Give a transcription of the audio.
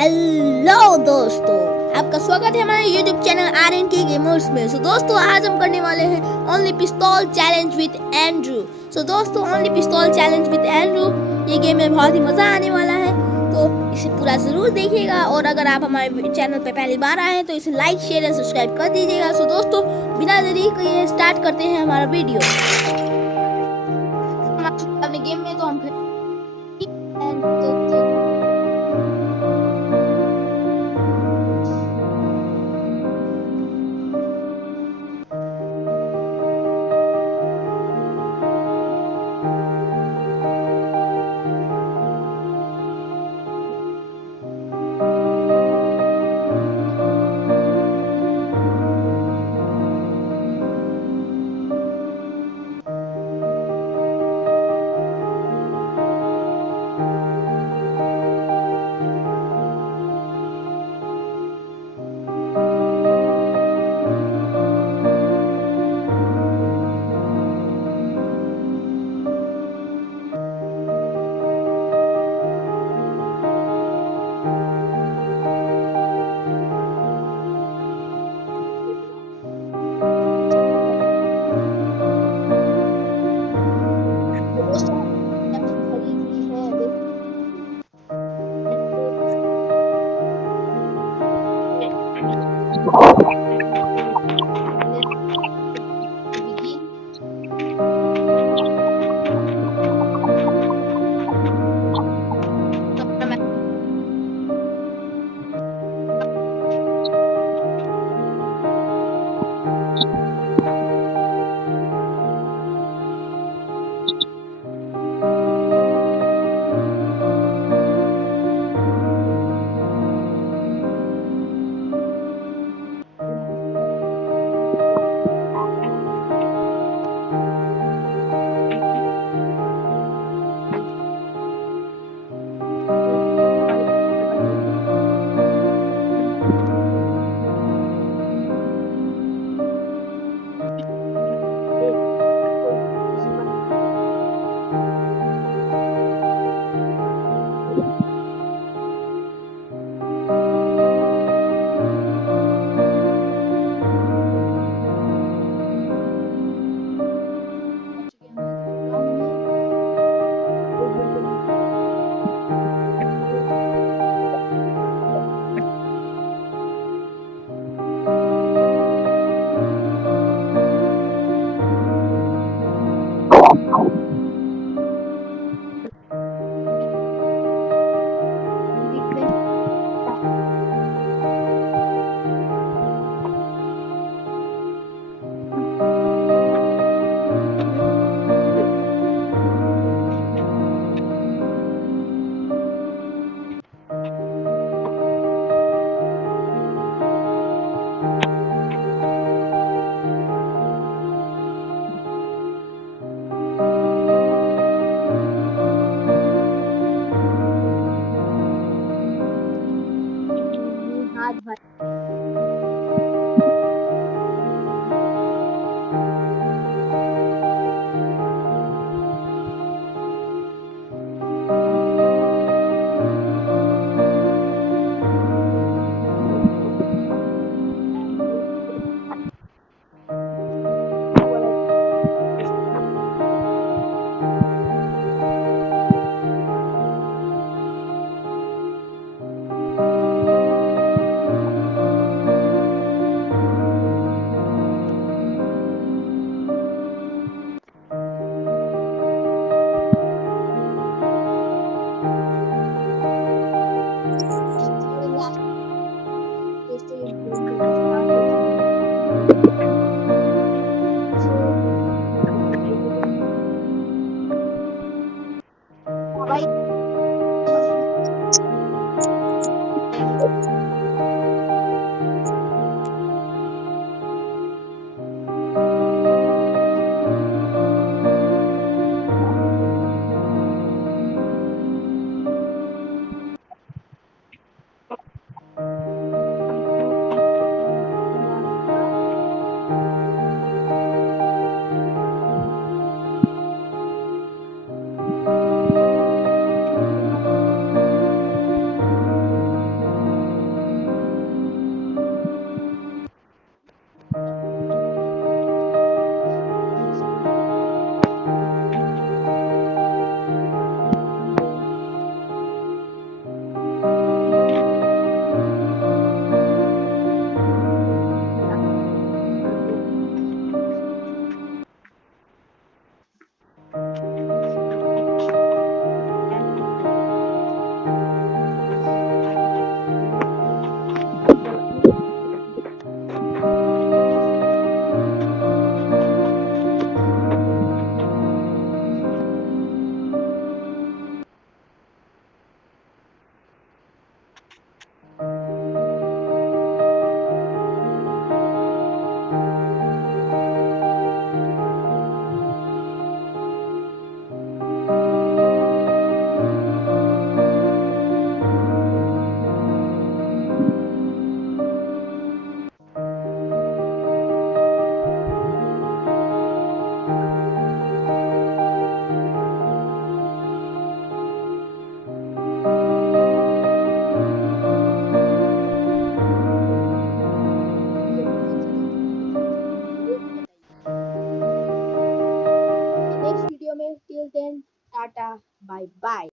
Hello दोस्तों, आपका स्वागत है हमारे YouTube चैनल RNK गेमर्स में। दोस्तों आज हम करने वाले हैं ओनली पिस्तौल चैलेंज विद एंड्रू। दोस्तों ओनली पिस्तौल चैलेंज विद एंड्रू ये गेम में बहुत ही मज़ा आने वाला है, तो इसे पूरा ज़रूर देखिएगा। और अगर आप हमारे चैनल पर पहली बार आए हैं तो इसे लाइक शेयर एंड सब्सक्राइब कर दीजिएगा। दोस्तों बिना देरी के स्टार्ट करते हैं हमारा वीडियो। अपने गेम में तो हम टाटा बाय बाय।